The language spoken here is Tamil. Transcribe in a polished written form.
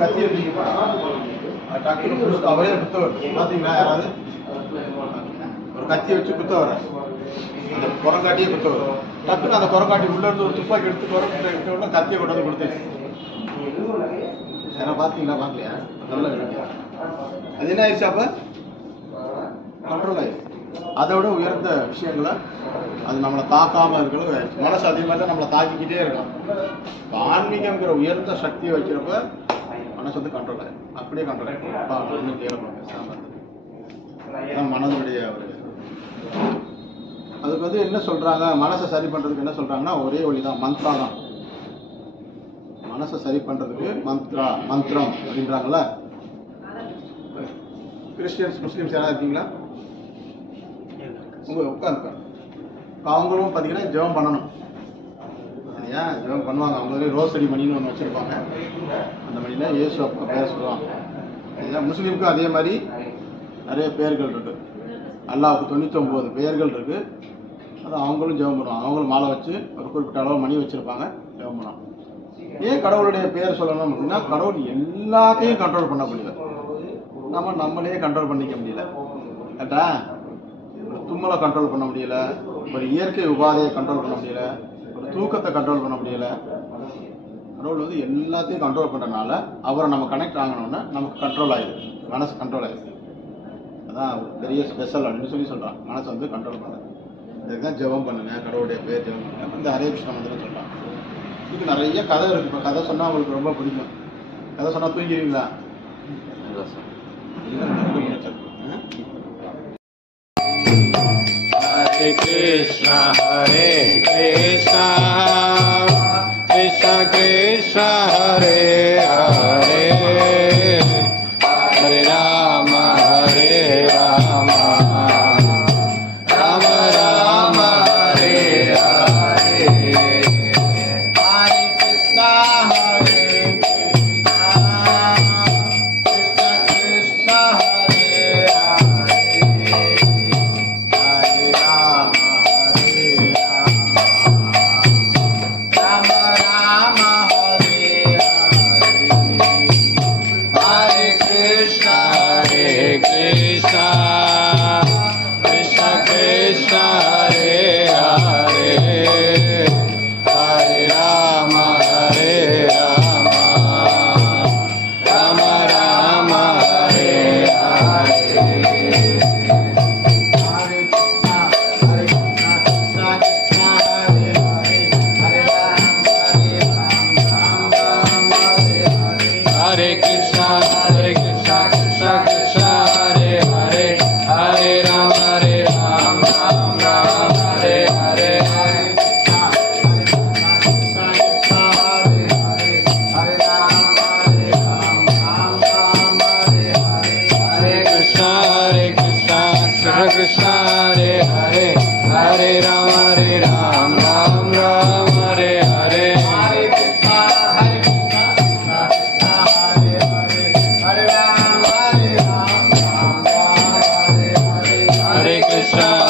கத்தி வச்சீங்கன்னா டக்குனு புடிச்சு அவரே குத்த வரும். பாத்தீங்களா? யாராவது ஒரு கத்தி வச்சு குத்த வர அந்த குரங்காட்டியே குத்த வரும். டக்குனு அந்த குரங்காட்டி உள்ள இருந்து ஒரு துப்பாக்கி எடுத்து குரங்கிட்ட கத்தியை கொண்டு வந்து கொடுத்து ஏன்னா பாத்தீங்களா? பாக்கலையா? நல்ல அது என்ன ஆயிடுச்சு? அப்ப கண்ட்ரோல் ஆயிடுச்சு. அதை விட உயர்ந்த விஷயங்களை அது நம்மளை தாக்காம இருக்கிறது மனசு அதே மாதிரி தான் நம்மளை தாக்கிக்கிட்டே இருக்கலாம். ஆன்மீகம்ங்கிற உயர்ந்த சக்தியை வைக்கிறப்ப மனசு வந்து கண்ட்ரோல் ஆயிடும். அப்படியே கண்ட்ரோல் ஆகிடும். மனதுடைய ஒரு அதுக்கு வந்து என்ன சொல்றாங்க? மனசை சரி பண்றதுக்கு என்ன சொல்றாங்கன்னா ஒரே வழிதான், மந்த்ரா தான். மனசை சரி பண்றதுக்கு மந்திரம் அப்படின்றாங்கள. கிறிஸ்டியன்ஸ் முஸ்லீம்ஸ் யாராவது இருக்கீங்களா? உங்க உட்காந்து அவங்களும் பார்த்தீங்கன்னா ஜெபம் பண்ணணும். சரியா? ஜெபம் பண்ணுவாங்க. அவங்களே ரோசடி மணின்னு ஒன்று வச்சுருப்பாங்க. அந்த மணியில் இயேசு அப்போ பேர் சொல்லுவாங்க. சரியா? முஸ்லீமுக்கும் அதே மாதிரி நிறைய பேர்கள் இருக்குது. அல்லாஹ்வுக்கு 99 பெயர்கள் இருக்குது. அது அவங்களும் ஜெபம் பண்ணுவாங்க. அவங்களும் மாலை வச்சு ஒரு குறிப்பிட்ட அளவு மணி வச்சுருப்பாங்க, ஜெபம் பண்ணுவாங்க. ஏன் கடவுளுடைய பேர் சொல்லணும் அப்படின்னா கடவுள் எல்லாத்தையும் கண்ட்ரோல் பண்ணக்கூடியவர். நம்மளே கண்ட்ரோல் பண்ணிக்க முடியல. கரெக்டா? தும்மலை கண்ட்ரோல் பண்ண முடியல, ஒரு இயற்கை உபாதையை கண்ட்ரோல் பண்ண முடியல, ஒரு தூக்கத்தை கண்ட்ரோல் பண்ண முடியல. கடவுள் வந்து எல்லாத்தையும் கண்ட்ரோல் பண்ணுறதுனால அவரை நம்ம கனெக்ட் ஆகணும்னா நமக்கு கண்ட்ரோல் ஆகிடுது, மனசு கண்ட்ரோல் ஆகிடுது. அதான் பெரிய ஸ்பெஷல் அப்படின்னு சொல்கிறான். மனசை வந்து கண்ட்ரோல் பண்ணுறது. இதுக்கு தான் ஜெபம் பண்ணுங்க, கடவுளுடைய பேர் ஜெபம் பண்ணுங்க. இந்த ஹரே கிருஷ்ண மந்திரம் சொல்கிறான். இதுக்கு நிறைய கதை இருக்குது. இப்போ கதை சொன்னால் அவங்களுக்கு ரொம்ப பிடிக்கும். கதை சொன்னால் தூங்கிடுவீங்களா? Hare Krishna, Hare Krishna, Krishna Krishna, Hare Hare, Hare Rama, Hare Rama, Rama Rama, Hare Hare, Hare Krishna, Hare Krishna, Krishna Krishna, Hare Krishna